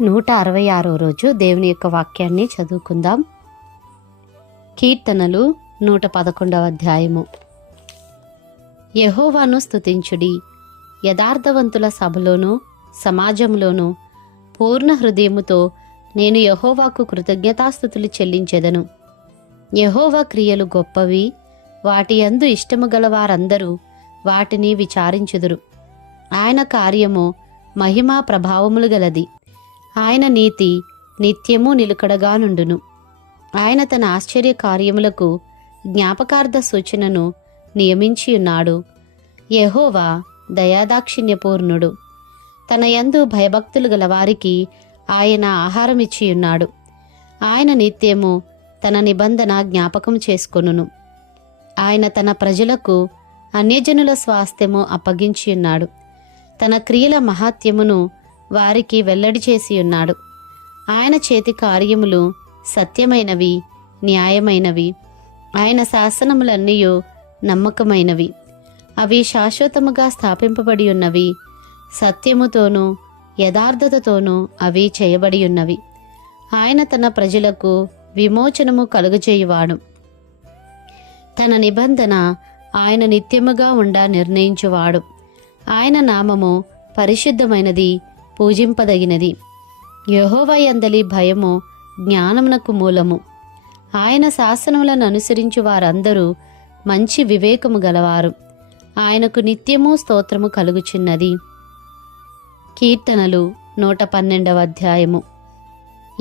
166 రోజు దేవుని యొక్క వాక్యాన్ని చదువుకుందాం. కీర్తనలు 111వ అధ్యాయము. యెహోవాను స్తుతించుడి, యథార్థవంతుల సభలోనూ సమాజంలోనూ పూర్ణ హృదయముతో నేను యెహోవాకు కృతజ్ఞతాస్తుతులు చెల్లించెదను. యెహోవా క్రియలు గొప్పవి, వాటి యందు ఇష్టము గల వారందరూ వాటిని విచారించుదురు. ఆయన కార్యము మహిమా ప్రభావములు గలది. ఆయన నీతి నిత్యము నిలుకడగా నుండును. ఆయన తన ఆశ్చర్య కార్యములకు జ్ఞాపకార్థ సూచనను నియమించియున్నాడు. యెహోవా దయాదాక్షిణ్యపూర్ణుడు. తన యందు భయభక్తులు గల వారికి ఆయన ఆహారమిచ్చియున్నాడు. ఆయన నిత్యము తన నిబంధన జ్ఞాపకం చేసుకొనును. ఆయన తన ప్రజలకు అన్యజనుల స్వాస్థ్యము అప్పగించియున్నాడు. తన క్రియల మహాత్యమును వారికి వెల్లడి చేసియున్నాడు. ఆయన చేతి కార్యములు సత్యమైనవి, న్యాయమైనవి. ఆయన శాసనములన్నీయు నమ్మకమైనవి. అవి శాశ్వతముగా స్థాపింపబడి ఉన్నవి. సత్యముతోనూ యథార్థతతోనూ అవి చేయబడి ఉన్నవి. ఆయన తన ప్రజలకు విమోచనము కలుగజేయువాడు. తన నిబంధన ఆయన నిత్యముగా ఉండ నిర్ణయించువాడు. ఆయన నామము పరిశుద్ధమైనది, పూజింపదగినది. యెహోవా యందలి భయము జ్ఞానమునకు మూలము. ఆయన శాసనములను అనుసరించు వారందరూ మంచి వివేకము గలవారు. ఆయనకు నిత్యము స్తోత్రము కలుగుచున్నది. కీర్తనలు 112వ అధ్యాయము.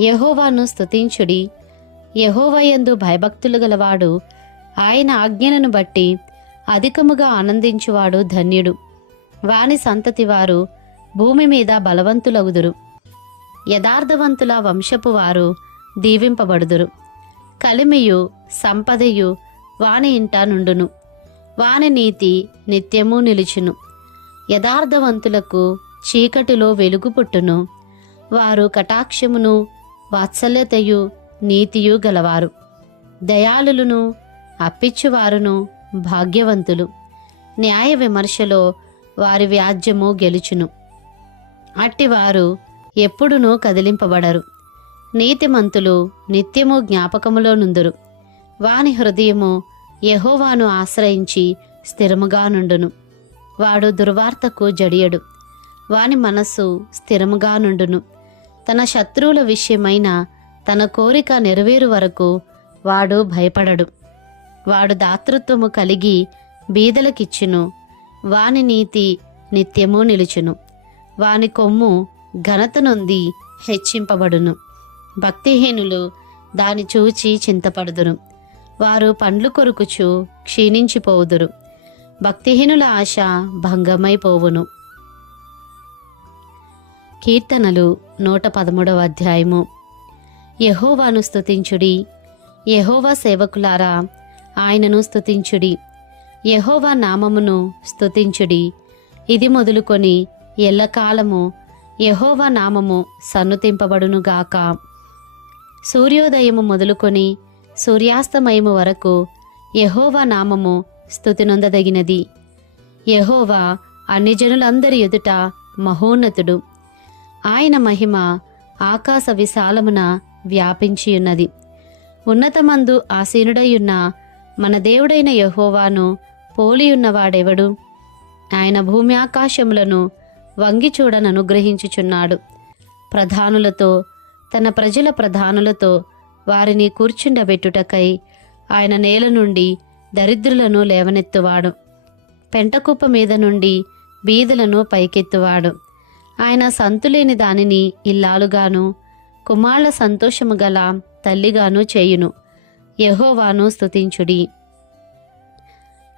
యెహోవాను స్తుతించుడి, యెహోవా యందు భయభక్తులు గలవాడు ఆయన ఆజ్ఞలను బట్టి అధికముగా ఆనందించువాడు ధన్యుడు. వాని సంతతి వారు భూమి మీద బలవంతులగుదురు. యథార్థవంతుల వంశపు వారు దీవింపబడుదురు. కలిమియు సంపదయు వాని ఇంట నుండును. వాని నీతి నిత్యము నిలుచును. యథార్థవంతులకు చీకటిలో వెలుగు పుట్టును. వారు కటాక్షమును వాత్సల్యతయు నీతియు గలవారు. దయాళులను అప్పిచ్చువారును భాగ్యవంతులు. న్యాయ విమర్శలో వారి వ్యాజ్యము గెలుచును. అట్టివారు ఎప్పుడునూ కదిలింపబడరు. నీతిమంతులు నిత్యము జ్ఞాపకములో నుందురు. వాని హృదయము యెహోవాను ఆశ్రయించి స్థిరముగా నుండును. వాడు దుర్వార్తకు జడియడు. వాని మనస్సు స్థిరముగా నుండును. తన శత్రువుల విషయమైన తన కోరిక నెరవేరు వరకు వాడు భయపడడు. వాడు దాతృత్వము కలిగి బీదలకిచ్చును. వాని నీతి నిత్యము నిలుచును. వాని కొమ్ము ఘనత నొంది హెచ్చింపబడును. భక్తిహీనులు దాని చూచి చింతపడుదురు. వారు పండ్లు కొరుకుచు క్షీణించిపోవుదురు. భక్తిహీనుల ఆశ భంగమైపోవును. కీర్తనలు 113వ అధ్యాయము. యెహోవాను స్తుతించుడి, యెహోవా సేవకులారా ఆయనను స్తుతించుడి. యెహోవా నామమును స్తుతించుడి. ఇది మొదలుకొని ఎల్లకాలము యెహోవా నామము సన్నుతింపబడునుగాక. సూర్యోదయము మొదలుకొని సూర్యాస్తమయము వరకు యెహోవా నామము స్తుతి నొందదగినది. యెహోవా అన్యజనులందరి ఎదుట మహోన్నతుడు. ఆయన మహిమ ఆకాశ విశాలమున వ్యాపించియున్నది. ఉన్నతమందు ఆసీనుడయ్యున్న మన దేవుడైన యెహోవాను పోలియున్నవాడెవడు? ఆయన భూమి ఆకాశములను వంగి చూడననుగ్రహించుచున్నాడు. ప్రధానులతో తన ప్రజల ప్రధానులతో వారిని కూర్చుండబెట్టుటకై ఆయన నేల నుండి దరిద్రులను లేవనెత్తువాడు. పెంటకుప్ప మీద నుండి బీదలను పైకెత్తువాడు. ఆయన సంతులేని దానిని ఇల్లాలుగాను కుమారుల సంతోషము గల తల్లిగాను చేయును. యెహోవాను స్తుతించుడి.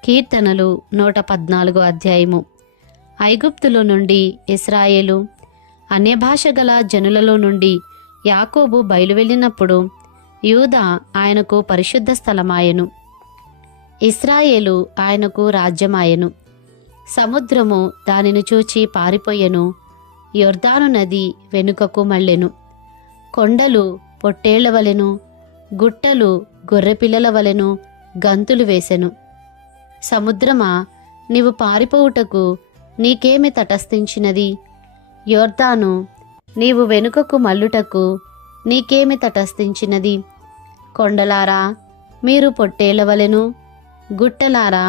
కీర్తనలు 114వ అధ్యాయము. ఐగుప్తులో నుండి ఇశ్రాయేలు, అన్యభాష గల జనులలో నుండి యాకోబు బయలువెళ్ళినప్పుడు యూదా ఆయనకు పరిశుద్ధ స్థలమాయెను. ఇశ్రాయేలు ఆయనకు రాజ్యమాయెను. సముద్రము దానిని చూచి పారిపోయెను. యొర్దాను నది వెనుకకు మళ్ళెను. కొండలు పొట్టేళ్ల వలెను, గుట్టలు గొర్రెపిల్లల వలెను గంతులు వేసెను. సముద్రమా, నీవు పారిపోవుటకు నీకేమి తటస్థించినది? యొర్దాను, నీవు వెనుకకు మల్లుటకు నీకేమి తటస్థించినది? కొండలారా మీరు పొట్టేళ్ల వలెను, గుట్టలారా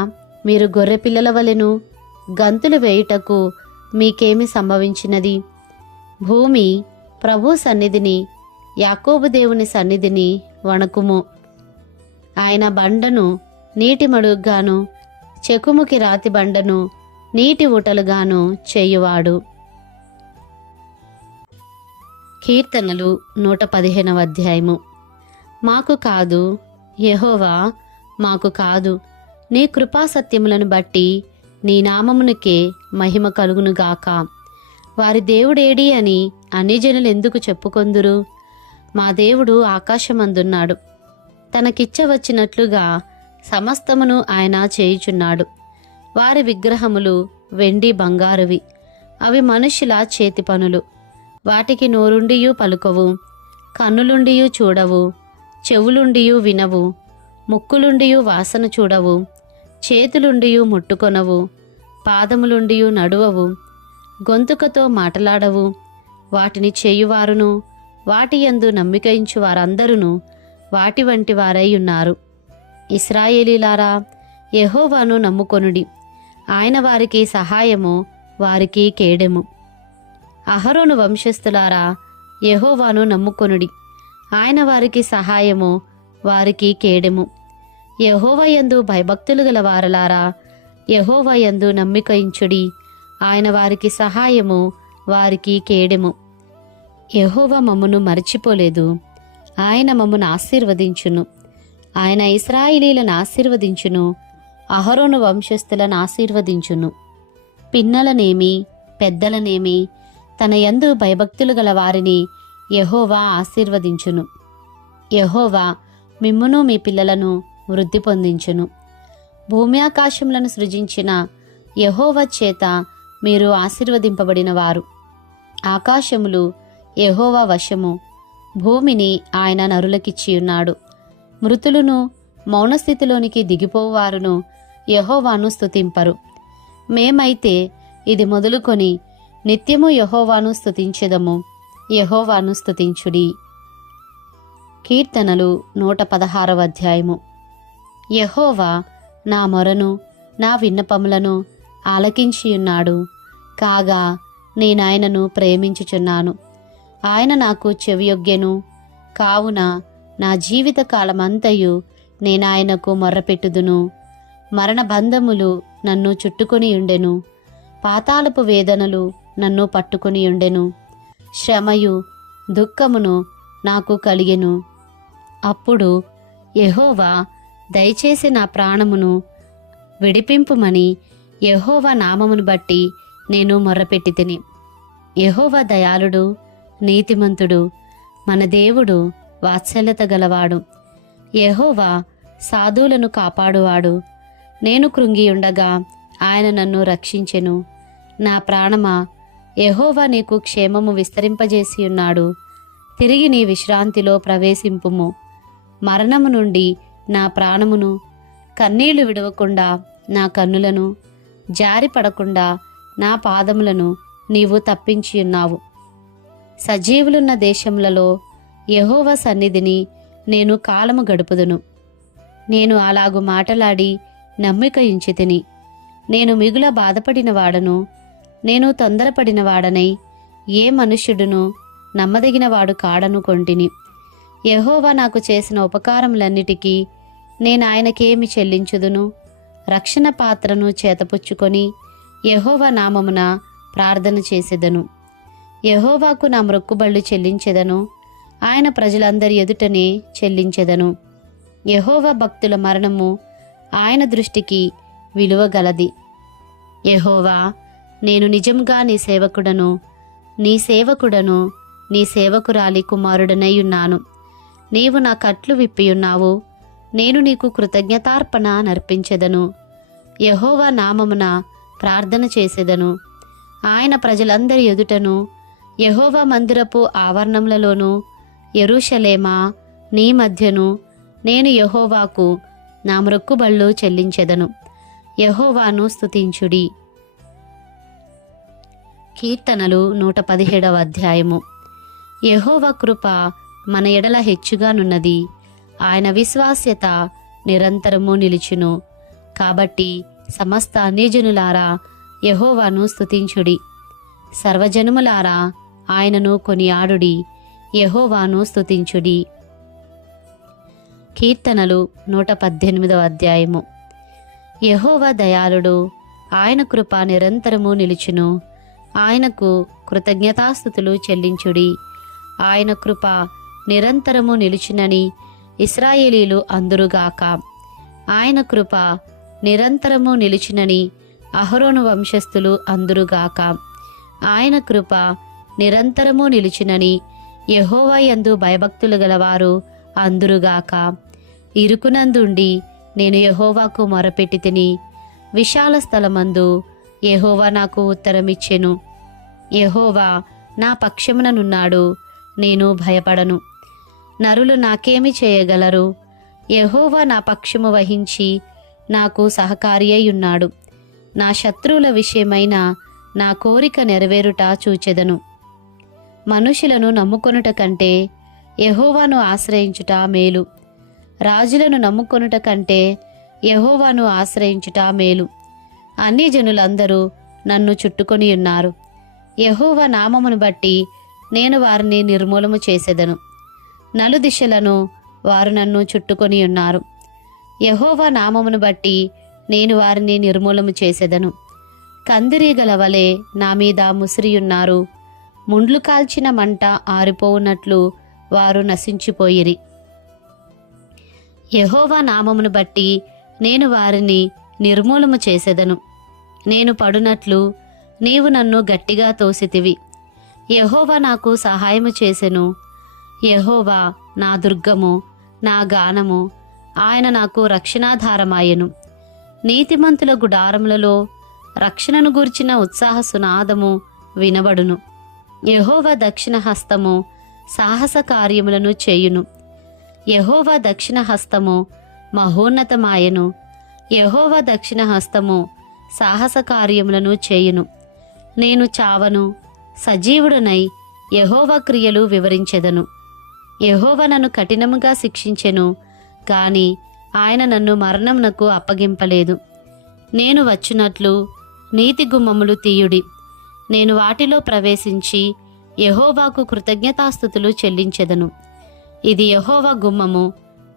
మీరు గొర్రెపిల్లల వలెను గంతులు వేయుటకు మీకేమి సంభవించినది? భూమి ప్రభు సన్నిధిని, యాకోబు దేవుని సన్నిధిని వణకుము. ఆయన బండను నీటి మడుగుగాను, చెకుముకి రాతి బండను నీటి ఊటలుగాను చేయువాడు. కీర్తనలు 115వ అధ్యాయము. మాకు కాదు యెహోవా, మాకు కాదు, నీ కృపాసత్యములను బట్టి నీ నామమునికే మహిమ కలుగునుగాక. వారి దేవుడేడి అని అన్యజనులు ఎందుకు చెప్పుకొందురు? మా దేవుడు ఆకాశమందున్నాడు, తనకిచ్చవచ్చినట్లుగా సమస్తమును ఆయన చేయుచున్నాడు. వారి విగ్రహములు వెండి బంగారువి, అవి మనుష్యుల చేతి పనులు. వాటికి నోరుండియు పలుకవు, కన్నులుండియు చూడవు, చెవులుండియు వినవు, ముక్కులుండియు వాసన చూడవు, చేతులుండియు ముట్టుకొనవు, పాదములుండియు నడువవు, గొంతుకతో మాటలాడవు. వాటిని చేయువారును వాటి యందు నమ్మికయించు వారందరూ వాటి వంటి వారై ఉన్నారు. ఇశ్రాయేలీలారా, యెహోవాను నమ్ముకొనుడి, ఆయన వారికి సహాయము, వారికి కేడెము. అహరోను వంశస్థులారా, యెహోవాను నమ్ముకొనుడి, ఆయన వారికి సహాయము, వారికి కేడెము. యెహోవా యందు భయభక్తులు గల వారలారా, యెహోవా యందు నమ్మికయించుడి, ఆయన వారికి సహాయము, వారికి కేడెము. యెహోవా మమ్మును మరచిపోలేదు, ఆయన మమ్మును ఆశీర్వదించును. ఆయన ఇశ్రాయేలీలను ఆశీర్వదించును, అహరోను వంశస్థులను ఆశీర్వదించును. పిన్నలనేమి పెద్దలనేమి తన యందు భయభక్తులు గల వారిని యెహోవా ఆశీర్వదించును. యెహోవా మిమ్మును మీ పిల్లలను వృద్ధి పొందించును. భూమి ఆకాశములను సృజించిన యెహోవా చేత మీరు ఆశీర్వదింపబడిన వారు. ఆకాశములు యెహోవా వశము, భూమిని ఆయన నరులకిచ్చియున్నాడు. మృతులను మౌనస్థితిలోనికి దిగిపోవారును యెహోవాను స్తుతింపరు. మేమైతే ఇది మొదలుకొని నిత్యము యెహోవాను స్తుతించెదము. యెహోవాను స్తుతించుడి. కీర్తనలు 116వ అధ్యాయము. యెహోవా నా మొరను నా విన్నపములను ఆలకించియున్నాడు, కాగా నేనాయనను ప్రేమించుచున్నాను. ఆయన నాకు చెవియొగ్గెను, కావున నా జీవిత కాలమంతయు నేనాయనకు మొర్రపెట్టుదును. మరణ బంధములు నన్ను చుట్టుకొని ఉండెను, పాతాళపు వేదనలు నన్ను పట్టుకొని ఉండెను. శ్రమయు దుఃఖమును నాకు కలిగెను. అప్పుడు యెహోవా దయచేసి నా ప్రాణమును విడిపింపుమని యెహోవా నామమును బట్టి నేను మొర్రపెట్టితిని. యెహోవా దయాళుడు, నీతిమంతుడు, మన దేవుడు వాత్సల్యత గలవాడు. యెహోవా సాధువులను కాపాడువాడు. నేను కృంగియుండగా ఆయన నన్ను రక్షించెను. నా ప్రాణమా, యెహోవా నీకు క్షేమము విస్తరింపజేసి ఉన్నాడు. తిరిగి నీ విశ్రాంతిలో ప్రవేశింపుము. మరణము నుండి నా ప్రాణమును, కన్నీళ్లు విడవకుండా నా కన్నులను, జారిపడకుండా నా పాదములను నీవు తప్పించియున్నావు. సజీవులున్న దేశములలో యెహోవా సన్నిధిని నేను కాలము గడుపుదును. నేను అలాగు మాటలాడి నమ్మికయించితిని. నేను మిగుల బాధపడిన వాడను, నేను తొందరపడిన వాడనై ఏ మనుష్యుడును నమ్మదగినవాడు కాడను కొంటిని. యెహోవా నాకు చేసిన ఉపకారములన్నిటికీ నేను ఆయనకేమి చెల్లించుదును? రక్షణ పాత్రను చేతపుచ్చుకొని యెహోవా నామమున ప్రార్థన చేసెదను. యెహోవాకు నా మ్రొక్కుబళ్ళు చెల్లించెదను, ఆయన ప్రజలందరి ఎదుటనే చెల్లించెదను. యెహోవా భక్తుల మరణము ఆయన దృష్టికి విలువగలది. యెహోవా, నేను నిజంగా నీ సేవకుడను, నీ సేవకురాలి కుమారుడనై ఉన్నాను. నీవు నా కట్లు విప్పియున్నావు, నేను నీకు కృతజ్ఞతార్పణ నర్పించెదను. యెహోవా నామమున ప్రార్థన చేసెదను. ఆయన ప్రజలందరి ఎదుటను, యెహోవా మందిరపు ఆవరణములలోనూ, యెరూషలేమా నీ మధ్యను నేను యెహోవాకు నా మ్రొక్కుబళ్ళు చెల్లించెదను. యెహోవాను స్తుతించుడి. కీర్తనలు 117వ అధ్యాయము. యెహోవా కృప మన ఎడల హెచ్చుగానున్నది. ఆయన విశ్వాస్యత నిరంతరము నిలుచును. కాబట్టి సమస్త అన్యజనులారా యెహోవాను స్తుతించుడి. సర్వజనములారా ఆయనను కొనియాడుడి. యెహోవాను స్తుతించుడి. కీర్తనలు 118వ అధ్యాయము. యెహోవా దయాళుడు, ఆయన కృప నిరంతరము నిలుచును. ఆయనకు కృతజ్ఞతాస్తుతులు చెల్లించుడి. ఆయన కృప నిరంతరము నిలుచునని ఇశ్రాయేలీలు అందురుగాక. ఆయన కృప నిరంతరము నిలుచునని అహరోను వంశస్థులు అందురుగాక. ఆయన కృప నిరంతరము నిలుచునని యెహోవా యందు భయభక్తులు గలవారు అందురుగాక. ఇరుకునందుండి నేను యెహోవాకు మొరపెట్టి తిని, విశాల స్థలమందు యెహోవా నాకు ఉత్తరమిచ్చెను. యెహోవా నా పక్షముననున్నాడు, నేను భయపడను. నరులు నాకేమి చేయగలరు? యెహోవా నా పక్షము వహించి నాకు సహకారి అయ్యున్నాడు. నా శత్రువుల విషయమైన నా కోరిక నెరవేరుట చూచెదను. మనుషులను నమ్ముకొనుట కంటే యెహోవాను ఆశ్రయించుట మేలు. రాజులను నమ్ముకొనుట కంటే యెహోవాను ఆశ్రయించుట మేలు. అన్ని జనులందరూ నన్ను చుట్టుకొని ఉన్నారు. యెహోవా నామమును బట్టి నేను వారిని నిర్మూలము చేసెదను. నలుదిశలను వారు నన్ను చుట్టుకొని ఉన్నారు. యెహోవా నామమును బట్టి నేను వారిని నిర్మూలము చేసెదను. కందిరీగల వలె నా మీద ముసిరియున్నారు. ముండ్లు కాల్చిన మంట ఆరిపోవునట్లు వారు నశించిపోయిరి. యెహోవా నామమును బట్టి నేను వారిని నిర్మూలము చేసెదను. నేను పడునట్లు నీవు నన్ను గట్టిగా తోసితివి. యెహోవా నాకు సహాయము చేసెను. యెహోవా నా దుర్గము, నా గానము, ఆయన నాకు రక్షణాధారమాయెను. నీతిమంతుల గుడారములలో రక్షణను గూర్చిన ఉత్సాహ సునాదము వినబడును. యెహోవా దక్షిణ హస్తము సాహస కార్యములను చేయును. యెహోవా దక్షిణ హస్తము మహోన్నతమాయెను. యెహోవా దక్షిణ హస్తము సాహస కార్యములను చేయును. నేను చావను, సజీవుడనై యెహోవా క్రియలు వివరించెదను. యెహోవా నన్ను కఠినముగా శిక్షించెను, కాని ఆయన నన్ను మరణమునకు అప్పగింపలేదు. నేను వచ్చునట్లు నీతి గుమ్మములు తీయుడి. నేను వాటిలో ప్రవేశించి యెహోవాకు కృతజ్ఞతాస్తుతులు చెల్లించెదను. ఇది యెహోవా గుమ్మము,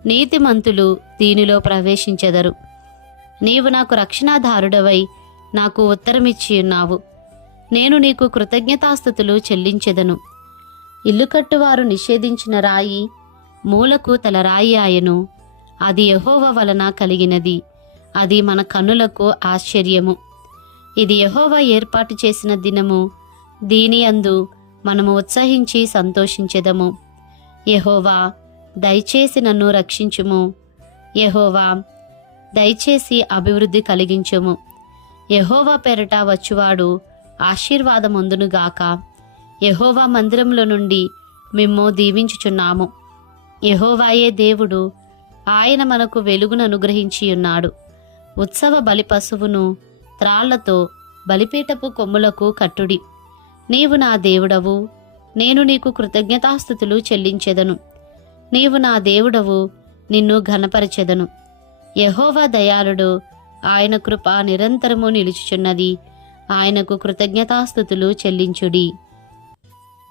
నీతిమంతులు దీనిలో ప్రవేశించెదరు. నీవు నాకు రక్షణాధారుడవై నాకు ఉత్తరమిచ్చియున్నావు. నేను నీకు కృతజ్ఞతాస్తుతులు చెల్లించెదను. ఇల్లు కట్టువారు నిషేధించిన రాయి మూలకు తలరాయి ఆయను. అది యెహోవా వలన కలిగినది. అది మన కన్నులకు ఆశ్చర్యము. ఇది యెహోవా ఏర్పాటు చేసిన దినము. దీని యందు మనము ఉత్సహించి సంతోషించెదము. యెహోవా, దయచేసి నన్ను రక్షించుము. యెహోవా, దయచేసి అభివృద్ధి కలిగించుము. యెహోవా పేరట వచ్చువాడు ఆశీర్వాదమొందునుగాక. యెహోవా మందిరములో నుండి మిమ్ము దీవించుచున్నాము. యెహోవాయే దేవుడు, ఆయన మనకు వెలుగును అనుగ్రహించియున్నాడు. ఉత్సవ బలి పశువును త్రాళ్లతో బలిపీఠపు కొమ్ములకు కట్టుడి. నీవు నా దేవుడవు, నేను నీకు కృతజ్ఞతాస్తుతులు చెల్లించెదను. నీవు నా దేవుడవు, నిన్ను ఘనపరచెదను. యెహోవా దయాళుడు, ఆయన కృప నిరంతరము నిలుచుచున్నది. ఆయనకు కృతజ్ఞతాస్తుతులు చెల్లించుడి.